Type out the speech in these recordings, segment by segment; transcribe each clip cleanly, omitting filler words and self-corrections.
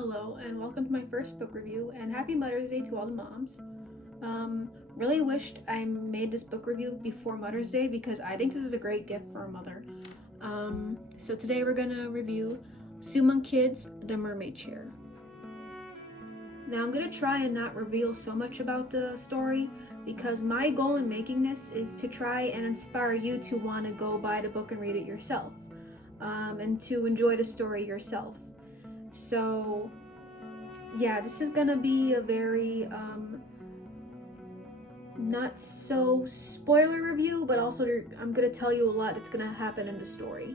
Hello and welcome to my first book review, and happy Mother's Day to all the moms. Really wished I made this book review before Mother's Day because I think this is a great gift for a mother. So today we're gonna review Sumon Kids' The Mermaid Chair. Now I'm gonna try and not reveal so much about the story because my goal in making this is to try and inspire you to want to go buy the book and read it yourself, and to enjoy the story yourself. So yeah, this is gonna be a very not so spoiler review, but also I'm gonna tell you a lot that's gonna happen in the story.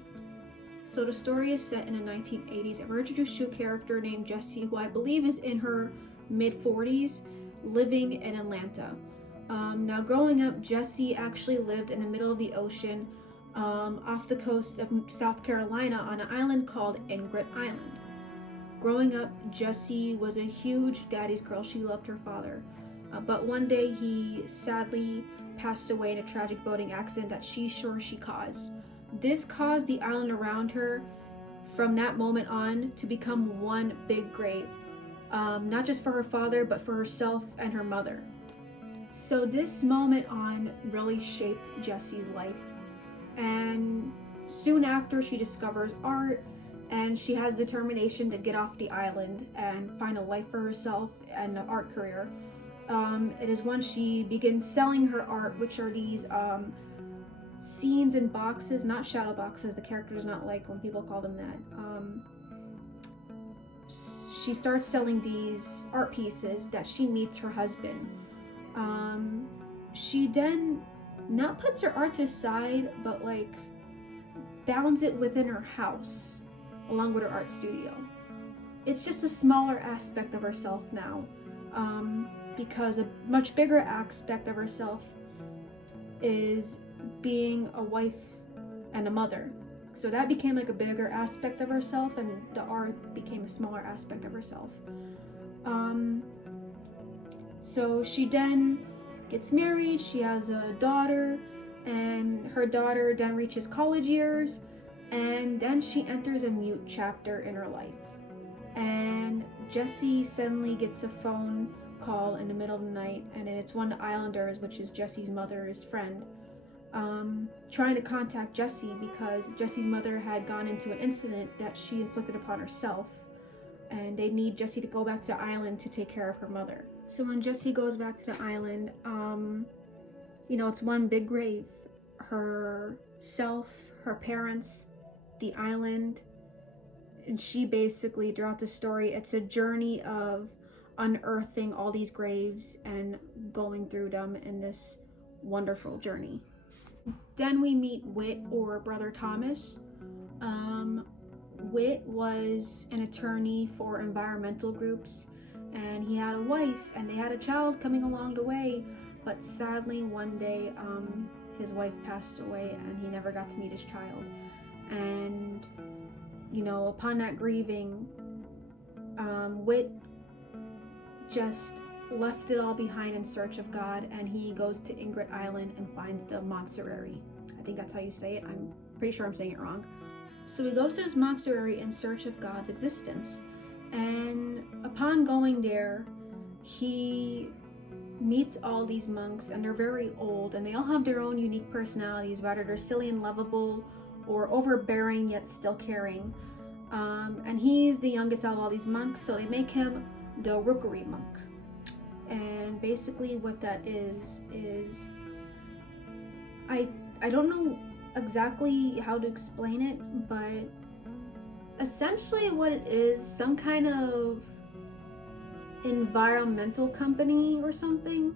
So the story is set in the 1980s, and we're introduced to a character named Jessie, who I believe is in her mid-40s, living in Atlanta. Now growing up, Jessie actually lived in the middle of the ocean, off the coast of South Carolina on an island called Ingrid Island. Growing up, Jessie was a huge daddy's girl. She loved her father. But one day he sadly passed away in a tragic boating accident that she's sure she caused. This caused the island around her from that moment on to become one big grave. Not just for her father, but for herself and her mother. So this moment on really shaped Jessie's life. And soon after, she discovers art, and she has determination to get off the island and find a life for herself and an art career. It is when she begins selling her art, which are these scenes in boxes, not shadow boxes. The character does not like when people call them that. She starts selling these art pieces that she meets her husband. She then not puts her art to the side, but like bounds it within her house along with her art studio. It's just a smaller aspect of herself now, because a much bigger aspect of herself is being a wife and a mother. So that became like a bigger aspect of herself, and the art became a smaller aspect of herself. So she then gets married, she has a daughter, and her daughter then reaches college years, and then she enters a mute chapter in her life. And Jessie suddenly gets a phone call in the middle of the night, and it's one of the islanders, which is Jessie's mother's friend, trying to contact Jessie because Jessie's mother had gone into an incident that she inflicted upon herself, and they need Jessie to go back to the island to take care of her mother. So when Jessie goes back to the island, it's one big grave. Herself, her parents, the island, and she basically, throughout the story, it's a journey of unearthing all these graves and going through them in this wonderful journey. Then we meet Whit, or Brother Thomas. Whit was an attorney for environmental groups, and he had a wife and they had a child coming along the way, but sadly one day his wife passed away and he never got to meet his child. And upon that grieving, Whit just left it all behind in search of God, and he goes to Ingrid Island and finds the Montserrat. I think that's how you say it. I'm pretty sure I'm saying it wrong. So he goes to this Montserrat in search of God's existence, and upon going there, he meets all these monks, and they're very old, and they all have their own unique personalities, whether they're silly and lovable or overbearing yet still caring. And he's the youngest out of all these monks, so they make him the Rookery monk. And basically what that is I don't know exactly how to explain it, but essentially what it is, some kind of environmental company or something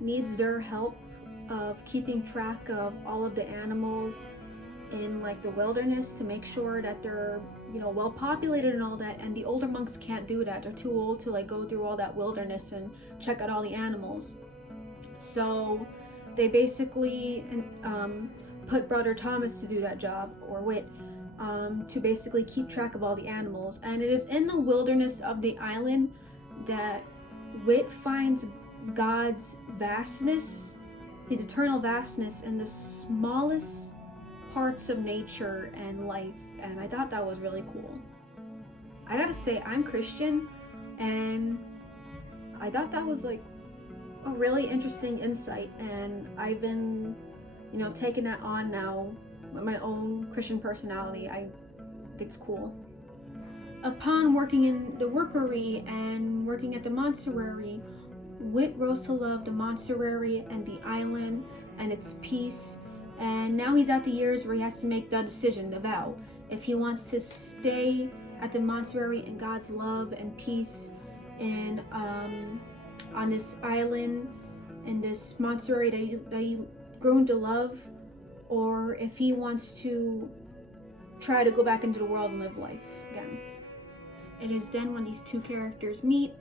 needs their help of keeping track of all of the animals in like the wilderness to make sure that they're well populated and all that, and the older monks can't do that. They're too old to like go through all that wilderness and check out all the animals. So they basically put Brother Thomas to do that job, or Whit, to basically keep track of all the animals. And it is in the wilderness of the island that Whit finds God's vastness, his eternal vastness, in the smallest parts of nature and life, and I thought that was really cool. I gotta say, I'm Christian, and I thought that was like a really interesting insight, and I've been, taking that on now with my own Christian personality. I think it's cool. Upon working in the workery and working at the monsterary, Whit grows to love the monsterary and the island and its peace, and now he's at the years where he has to make the decision, the vow, if he wants to stay at the monsterary in God's love and peace and on this island and this monsterary that he grown to love, or if he wants to try to go back into the world and live life again. It is then when these two characters meet.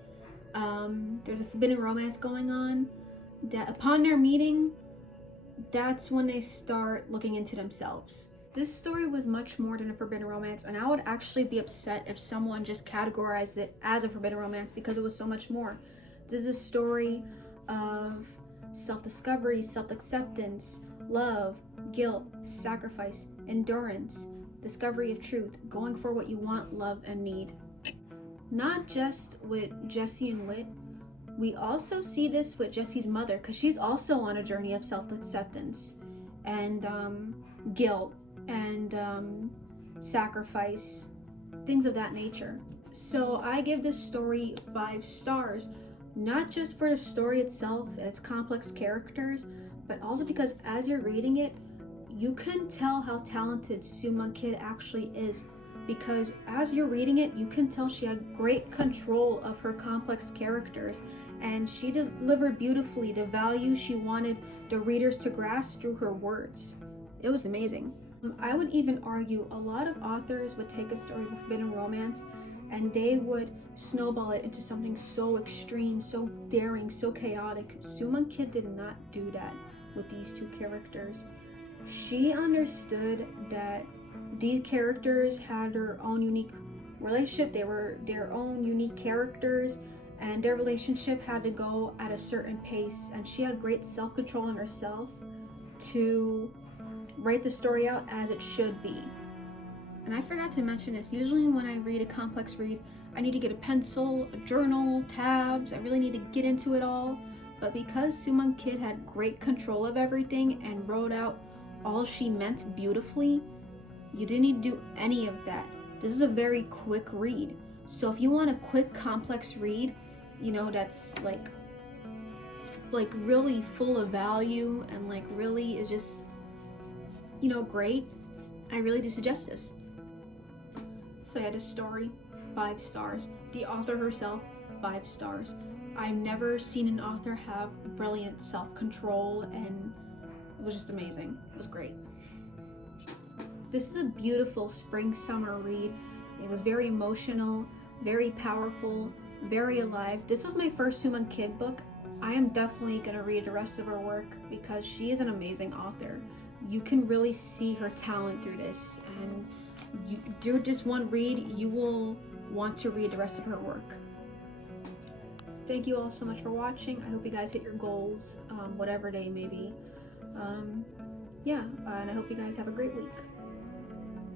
There's a forbidden romance going on, that upon their meeting, that's when they start looking into themselves. This story was much more than a forbidden romance, and I would actually be upset if someone just categorized it as a forbidden romance, because it was so much more. This is a story of self-discovery, self-acceptance, love, guilt, sacrifice, endurance, discovery of truth, going for what you want, love, and need. Not just with Jessie and Whit, we also see this with Jessie's mother, because she's also on a journey of self-acceptance and guilt and sacrifice, things of that nature. So I give this story 5 stars, not just for the story itself and its complex characters, but also because as you're reading it, you can tell how talented Soo-man Kid actually is, because as you're reading it, you can tell she had great control of her complex characters, and she delivered beautifully the value she wanted the readers to grasp through her words. It was amazing. I would even argue a lot of authors would take a story of forbidden romance and they would snowball it into something so extreme, so daring, so chaotic. Soo-man Kid did not do that with these two characters. She understood that these characters had their own unique relationship, they were their own unique characters, and their relationship had to go at a certain pace, and she had great self-control in herself to write the story out as it should be. And I forgot to mention this, usually when I read a complex read, I need to get a pencil, a journal, tabs, I really need to get into it all. But because Soo-man Kid had great control of everything and wrote out all she meant beautifully, you didn't need to do any of that. This is a very quick read. So if you want a quick, complex read, that's like really full of value and like really is just, great, I really do suggest this. So I had a story, 5 stars. The author herself, 5 stars. I've never seen an author have brilliant self-control, and it was just amazing. It was great. This is a beautiful spring-summer read. It was very emotional, very powerful, very alive. This was my first Soo-man Kid book. I am definitely going to read the rest of her work because she is an amazing author. You can really see her talent through this, and through this one read, you will want to read the rest of her work. Thank you all so much for watching. I hope you guys hit your goals, whatever they may be. And I hope you guys have a great week.